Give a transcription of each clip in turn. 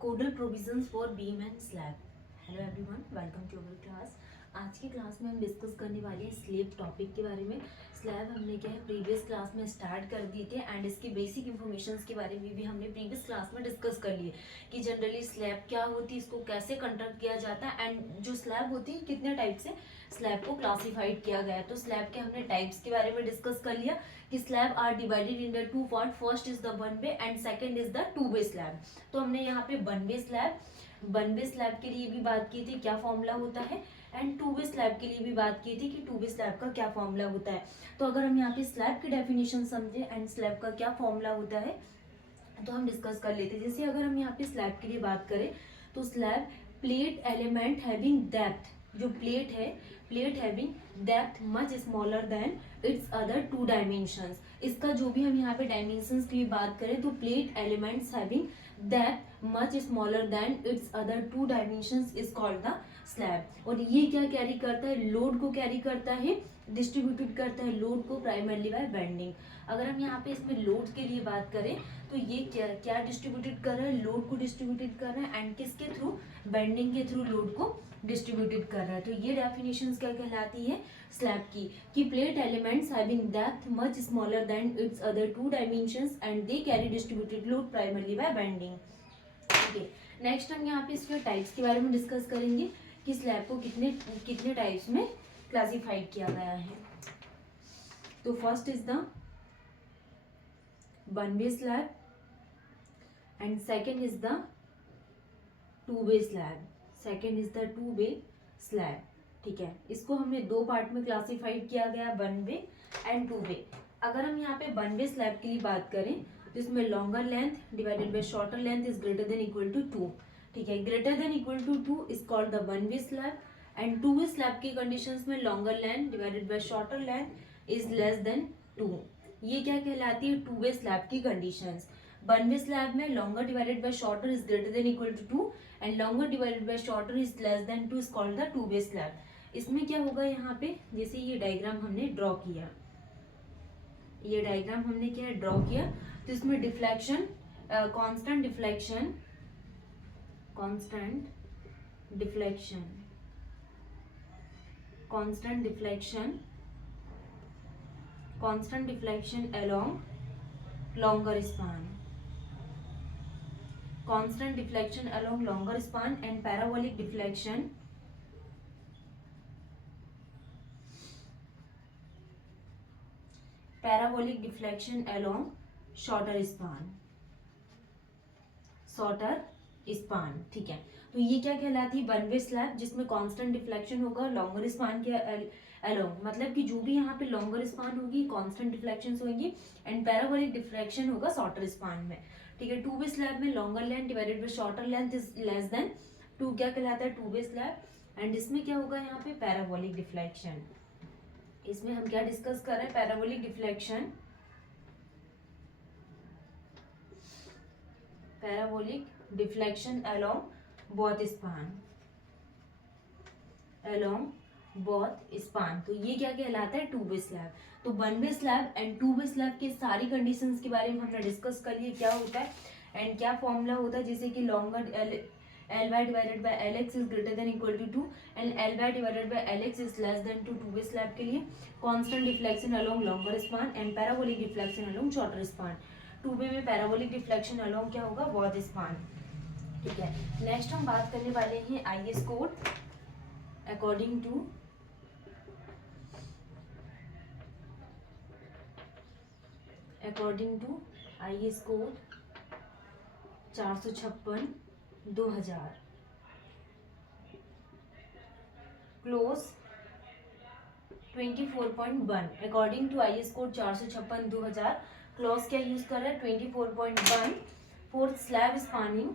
Codal provisions for beam and slab. Hello everyone, welcome to our class. आज की class में हम discuss करने वाले हैं स्लैब टॉपिक के बारे में। स्लैब हमने क्या है प्रीवियस क्लास में स्टार्ट कर दिए थे एंड इसकी बेसिक इन्फॉर्मेशंस के बारे में भी हमने प्रीवियस क्लास में डिस्कस कर लिए कि जनरली स्लैब क्या होती है, इसको कैसे कंस्ट्रक्ट किया जाता है एंड जो स्लैब होती है कितने टाइप से स्लैब को क्लासिफाइड किया गया है। तो स्लैब के हमने टाइप्स के बारे में डिस्कस कर लिया कि slab are divided in the two part, first is the one way and second is the two way slab. तो हमने यहाँ पे वन वे स्लैब के लिए भी बात की थी क्या फॉर्मूला होता है एंड टू वे स्लैब के लिए भी बात की थी कि टू वे स्लैब का क्या फॉर्मूला होता है। तो अगर हम यहाँ पे स्लैब की डेफिनेशन समझे एंड स्लैब का क्या फॉर्मूला होता है तो हम डिस्कस कर लेते हैं। जैसे अगर हम यहाँ पे स्लैब के लिए बात करें तो slab plate element having depth, जो प्लेट है plate having depth much smaller than it's other to dimensions. इसका जो भी हम यहाँ पे डायमेंशंस की बात करें तो plate elements having depth much smaller than it's other to dimensions is called the slab. और ये क्या कैरी करता है, लोड को कैरी करता है, डिस्ट्रीब्यूटेड करता है लोड को प्राइमरली बाय बेंडिंग। अगर हम यहाँ पे इसमें लोड के लिए बात करें तो ये क्या क्या डिस्ट्रीब्यूटेड कर रहा है, लोड को डिस्ट्रीब्यूटेड कर रहा है एंड किसके थ्रू, बेंडिंग के थ्रू लोड को डिस्ट्रीब्यूटेड कर रहा है। तो ये डेफिनेशंस क्या कहलाती है स्लैब की कि plate elements having depth much smaller than it's other to dimensions and they carry distributed load primarily bye bending. Okay, next हम यहाँ पे इसके टाइप्स के बारे में डिस्कस करेंगे कि स्लैब को कितने कितने टाइप्स में क्लासिफाइड किया गया है। तो first is the one way slab and second is the two way slab. Second is the two way slab. ठीक है, इसको हमने दो पार्ट में क्लासिफाइड किया गया, वन वे एंड टू वे। अगर हम यहाँ पे वन वे स्लैब के लिए बात करें तो इसमें longer length divided by shorter length is greater than equal to 2। ठीक है, greater than equal to 2 is called the one way slab and two way slab की कंडीशंस में longer length divided by shorter length is less than 2। ये क्या कहलाती है two way slab की conditions. One way slab में longer divided by shorter is greater than equal to 2 and longer divided by shorter is less than 2 is called the two way slab. इसमें क्या होगा यहाँ पे, जैसे ये डायग्राम हमने ड्रॉ किया, ये डायग्राम हमने क्या ड्रॉ किया तो इसमें deflection constant deflection constant deflection constant deflection constant deflection along longer span, constant deflection along longer span and parabolic deflection along shorter span, ठीक है। तो ये क्या कहलाती है वन वे स्लैब जिसमें कांस्टेंट डिफ्लेक्शन होगा लॉन्गर स्पान के अलोंग, मतलब कि जो भी यहाँ पे लॉन्गर स्पान होगी कांस्टेंट डिफ्लेक्शन होंगी एंड पैराबोलिक डिफ्लेक्शन होगा शॉर्टर स्पान में। ठीक है, टू वे स्लैब में longer length divided by shorter length is less than 2 क्या कहलाता है टू वे स्लैब एंड इसमें क्या होगा यहाँ पे पैराबोलिक डिफ्लेक्शन। इसमें हम क्या डिस्कस कर रहे हैं, parabolic deflection, parabolic deflection along both span. तो ये क्या कहलाता है टू वे स्लैब। तो one way slab and two way slab की सारी कंडीशंस के बारे में हमने डिस्कस कर लिया क्या होता है एंड क्या फॉर्मूला होता है। जैसे कि longer l y divided by l x is greater than equal to 2 and l y divided by l x is less than 2 two way slab के लिए। Constant deflection along longer span and parabolic deflection along shorter span. Two way में parabolic deflection along क्या होगा, both span. ठीक है, next हम बात करने वाले हैं IS code according to IS code 456/2000 clause 24.1। According to IS code 456/2000 clause क्या यूज कर रहा है 24.1 for slab spanning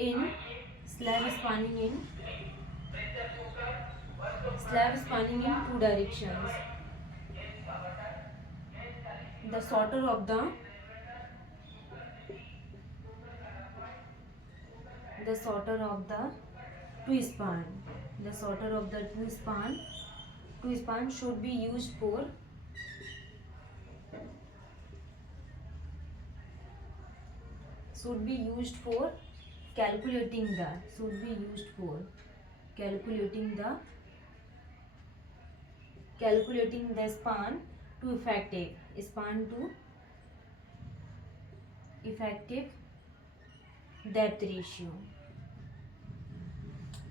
in two directions. The shorter of the two span two span should be used for should be used for calculating the span to effective depth ratio.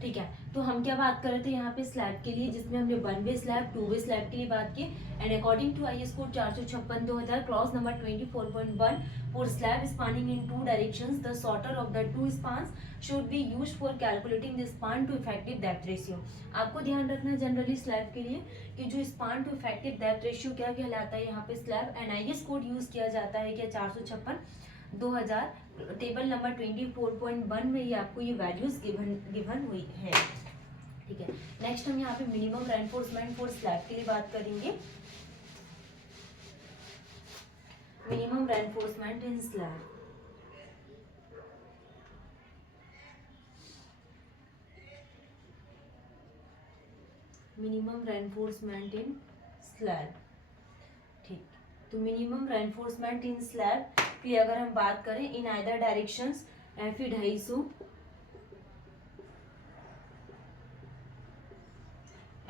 ठीक है, तो हम क्या बात कर रहे थे यहाँ पे स्लैब के लिए, जिसमें हमने 1 वे स्लैब 2 वे स्लैब के लिए बात की. And according to IS code 456/2000 clause number 24.1 for slab spanning in 2 directions the shorter of the 2 spans should be used for calculating the span to effective depth ratio. आपको ध्यान रखना है जनरली स्लैब के लिए कि जो span to effective depth ratio क्या कहलाता है यहाँ पे slab. And IS code use किया जाता है क्या 456/2000 टेबल नंबर 24.1 में ये आपको ये वैल्यूज गिवन हुई है. ठीक है, नेक्स्ट हम यहाँ पे मिनिमम रेनफोर्समेंट फॉर स्लैब के लिए बात करेंगे. मिनिमम रेनफोर्समेंट इन स्लैब. मिनिमम रेनफोर्समेंट इन स्लैब. ठीक, तो मिनिमम रेनफोर्समेंट इन स्लैब की अगर हम बात करें in either directions FE 250,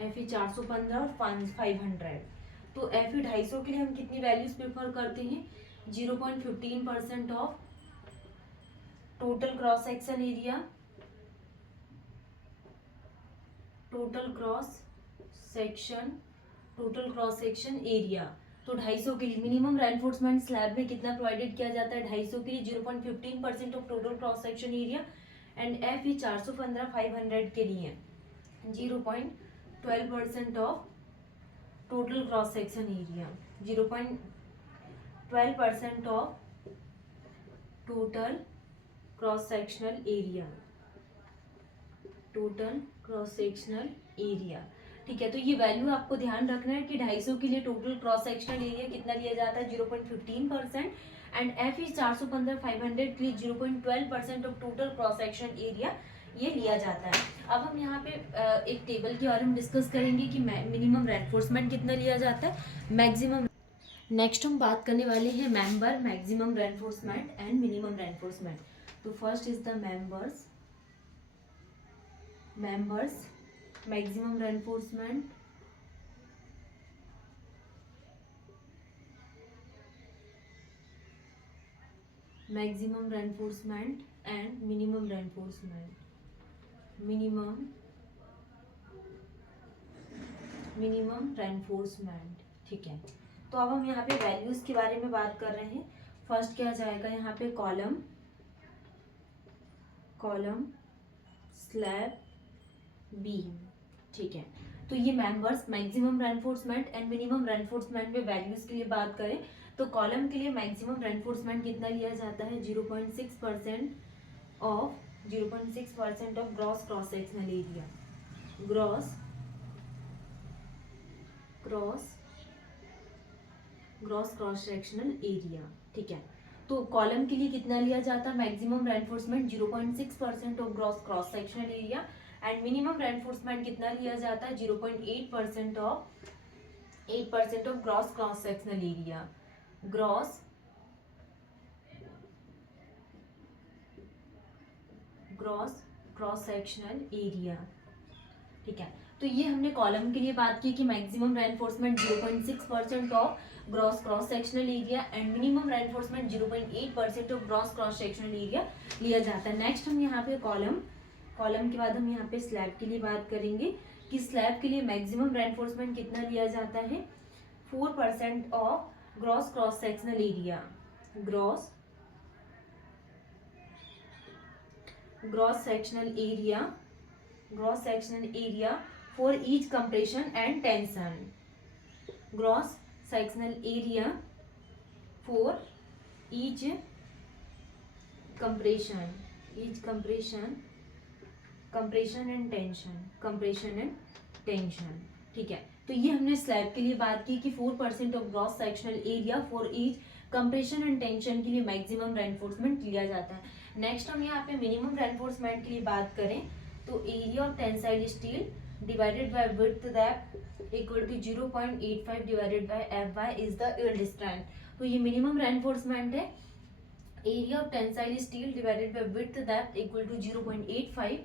FE 415 और 500. तो FE 250 के लिए हम कितनी वैल्यूज प्रेफर करते हैं? 0.15% of total cross section area, total cross section area. तो 250 के लिए मिनिमम रेनफोर्समेंट स्लैब में कितना प्रोवाइडेड किया जाता है? 250 के लिए 0.15% of total cross section area. And FE 415 500 के लिए 0.12% of total cross section area. 0.12% of total cross sectional area. ठीक है, तो ये वैल्यू आपको ध्यान रखना है कि 250 के लिए टोटल क्रॉस सेक्शनल एरिया कितना लिया जाता है? 0.15%. एंड FE 415 500 के लिए 0.12% of total cross section area ये लिया जाता है. अब हम यहाँ पे एक टेबल के बारे में डिस्कस करेंगे कि मिनिमम रेनफोर्समेंट कितना लिया जाता है, मैक्सिमम. नेक्स्ट हम बात करने वाले हैं member, maximum reinforcement and minimum reinforcement. तो first is the members maximum reinforcement, and minimum reinforcement. minimum reinforcement. ठीक है, तो अब हम यहाँ पे वैल्यूज के बारे में बात कर रहे हैं. फर्स्ट क्या जाएगा यहाँ पे? Column slab beam. ठीक है, तो ये members maximum reinforcement and minimum reinforcement में वैल्यूज के लिए बात करें तो कॉलम के लिए मैक्सिमम रेनफोर्समेंट कितना लिया जाता है? 0.6% of gross cross sectional area. Gross cross sectional area. ठीक है, तो कॉलम के लिए कितना लिया जाता है maximum reinforcement? 0.6% of gross cross sectional area. And minimum reinforcement कितना लिया जाता है? 0.8% of gross cross sectional area. Gross cross sectional area. ठीक है, तो ये हमने कॉलम के लिए बात की कि maximum reinforcement 0.6% of gross cross sectional area and minimum reinforcement 0.8% of gross cross sectional area लिया जाता है. नेक्स्ट हम यहाँ पे कॉलम के बाद हम यहाँ पे स्लैब के लिए बात करेंगे कि स्लैब के लिए मैक्सिमम रेनफोर्समेंट कितना लिया जाता है? 4% of gross cross sectional area. Gross sectional area for each compression and tension. Gross sectional area for each compression and tension. ठीक है, तो ये हमने स्लैब के लिए बात की कि 4% of gross sectional area for each compression and tension के लिए मैक्सिमम रेनफोर्समेंट लिया जाता है. नेक्स्ट हम यहाँ पे मिनिमम रेनफोर्समेंट के लिए बात करें तो area of tensile steel divided by width depth equal to 0.85 divided by Fy is the yield strength. तो ये मिनिमम रेनफोर्समेंट है. Area of tensile steel divided by width depth equal to 0.85.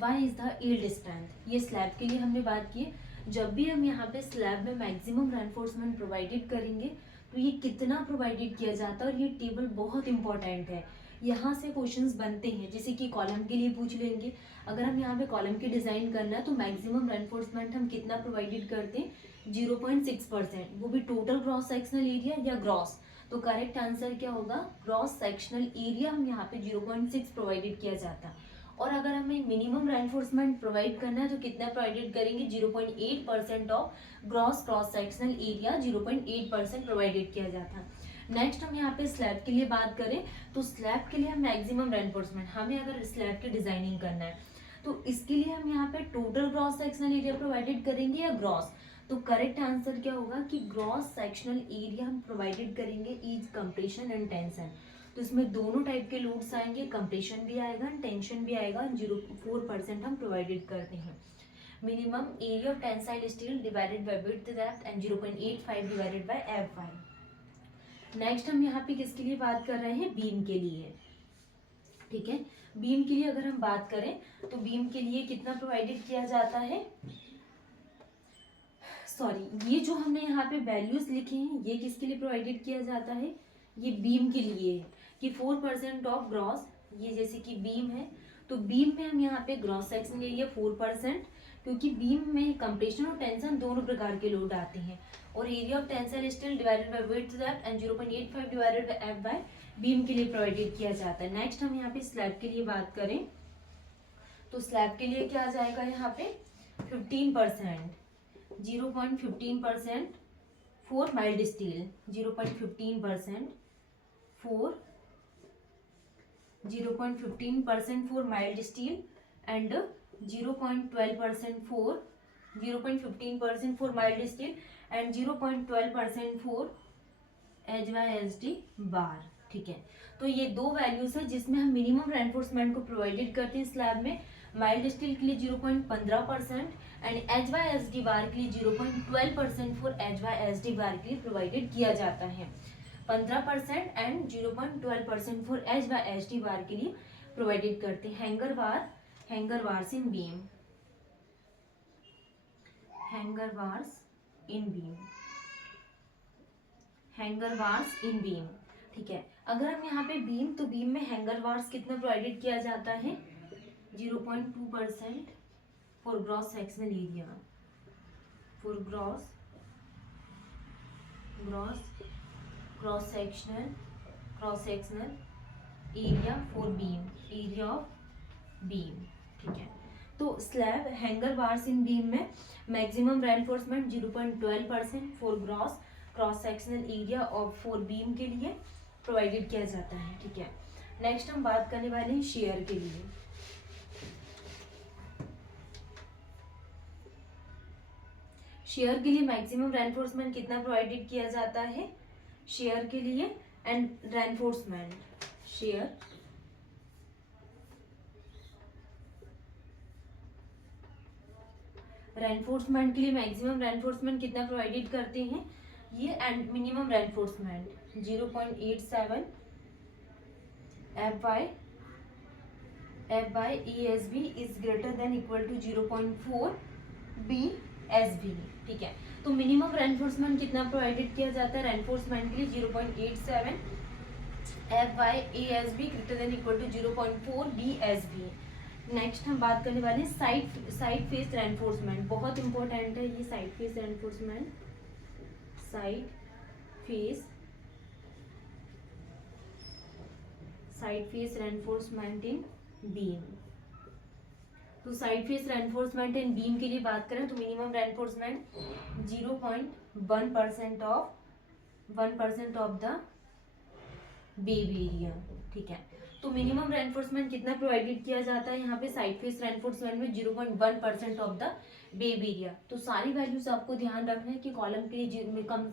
Fy is the yield strength. ये slab के लिए हमने बात की. जब भी हम यहाँ पे स्लैब में मैक्सिमम रेनफोर्समेंट प्रोवाइडेड करेंगे तो ये कितना प्रोवाइडेड किया जाता है, और ये टेबल बहुत इंपॉर्टेंट है. यहाँ से क्वेश्चंस बनते हैं, जैसे कि कॉलम के लिए पूछ लेंगे. अगर हम यहाँ पे कॉलम की डिजाइन करना है तो मैक्सिमम रेनफोर्समेंट हम कितना प्रोवाइडेड करते हैं, 0.6%. वो भी टोटल ग्रॉस सेक्शनल एरिया या ग्रॉस. तो करेक्ट आंसर क्या होगा, ग्रॉस सेक्शनल एरिया हम यहाँ पे 0.6 प्रोवाइडेड किया जाता है. और अगर हमें मिनिमम रेनफोर्समेंट प्रोवाइड करना है तो कितना प्रोवाइडेड करेंगे, 0.8% of gross cross sectional area 0.8% provided किया जाता है. नेक्स्ट हम यहाँ पे स्लैब के लिए बात करें तो स्लैब के लिए हम मैक्सिमम रेनफोर्समेंट, हमें अगर स्लैब की डिजाइनिंग करना है तो इसके लिए हम यहाँ पे total gross sectional area provided करेंगे या ग्रॉस. तो करेक्ट आंसर क्या होगा कि ग्रॉस सेक्शनल एरिया हम प्रोवाइडेड करेंगे इज कंप्रेशन एंड टेंशन. तो इसमें दोनों टाइप के लोड्स आएंगे, कंप्रेशन भी आएगा टेंशन भी आएगा. 0.4% हम प्रोवाइडेड करते हैं. Minimum area of tensile steel divided by width depth and 0.85 divided by Fy. Next हम यहाँ पे किसके लिए बात कर रहे हैं, बीम के लिए. ठीक है, बीम के लिए अगर हम बात करें तो बीम के लिए कितना प्रोवाइडेड किया जाता है, सॉरी ये जो हमने यहाँ पे वैल्यूज लिखे हैं ये किसके लिए प्रोवाइडेड किया जाता है, ये बीम के लिए है कि 4% ऑफ ग्रॉस. ये जैसे कि बीम है तो बीम में हम यहाँ पे ग्रॉस सेक्शन एरिया 4%, क्योंकि बीम में कंप्रेशन और टेंशन दोनों प्रकार के लोड आते हैं. और area of tensile steel divided by width depth and 0.85 divided by Fy beam के लिए प्रोवाइडेड किया जाता है. नेक्स्ट हम यहाँ पे स्लैब के लिए बात करें तो स्लैब के लिए क्या आ जाएगा, यहाँ पे 15%, 0.15% for mild steel, 0.15% for 0.15% for mild steel and 0.12% for 0.15% for mild steel and 0.12% for HYSD बार. ठीक है, तो ये दो वैल्यूज है जिसमें हम मिनिमम रेनफोर्समेंट को प्रोवाइडेड करते हैं स्लैब में. माइल्ड स्टील के लिए 0.15% एंड HYSD बार के लिए 0.12% फॉर HYSD बार के लिए प्रोवाइडेड किया जाता है. 15% एंड 0.12% फॉर HYSD बार के लिए प्रोवाइडेड करते हैं. Hanger bars in beam, hanger bars in beam, hanger bars in beam. ठीक है, अगर हम यहाँ पे बीम तो बीम में हैंगर बार्स कितना प्रोवाइडेड किया जाता है, 0.2% for gross sectional area, for cross sectional area for beam, area of beam. ठीक है, तो slab hanger bars in beam में maximum reinforcement 0.12% for cross sectional area of for beam के लिए प्रोवाइडेड किया जाता है. ठीक है, नेक्स्ट हम बात करने वाले हैं शेयर के लिए. शेयर के लिए मैक्सिमम रेनफोर्समेंट कितना प्रोवाइडेड किया जाता है, शेयर के लिए एंड रेनफोर्समेंट, शेयर रेनफोर्समेंट के लिए मैक्सिमम रेनफोर्समेंट कितना प्रोवाइडेड करते हैं ये, and minimum reinforcement 0.87 Fy ESB is greater than equal to 0.4 BSB. ठीक है, तो मिनिमम रेनफोर्समेंट कितना प्रोवाइडेड किया जाता है रेनफोर्समेंट के लिए, 0.87 Fy ESB greater than equal to 0.4 BSB. Next हम बात करने वाले हैं साइड फेस रेनफोर्समेंट. बहुत इंपॉर्टेंट है ये side face reinforcement, side face reinforcement in beam. तो side face reinforcement in beam के लिए बात करें तो minimum reinforcement 0.1% of the web area. ठीक है, तो मिनिमम रेनफोर्समेंट कितना प्रोवाइडेड किया जाता है यहाँ पे साइड फेस रेनफोर्समेंट में, 0.1% ऑफ द बेब एरिया. तो सारी वैल्यूज आपको ध्यान रखना है कि कॉलम के लिए कम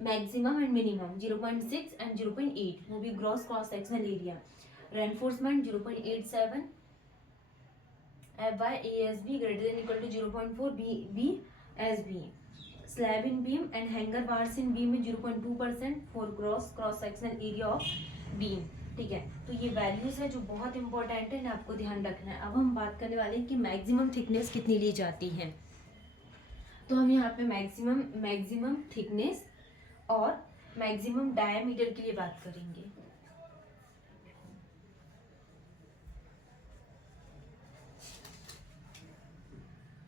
मैक्सिमम एंड मिनिमम 0.6 एंड 0.8, वो भी gross cross sectional area. Reinforcement 0.87 FY/ASB greater than equal to 0.4 BSB. Slab in beam and hanger bars in beam में 0.2% for cross sectional area of beam. ठीक है, तो ये वैल्यूज है जो बहुत इंपॉर्टेंट है ना, आपको ध्यान रखना है. अब हम बात करने वाले हैं कि मैक्सिमम थिकनेस कितनी ली जाती है. तो हम यहाँ पे मैक्सिमम थिकनेस और मैक्सिमम डायमीटर के लिए बात करेंगे.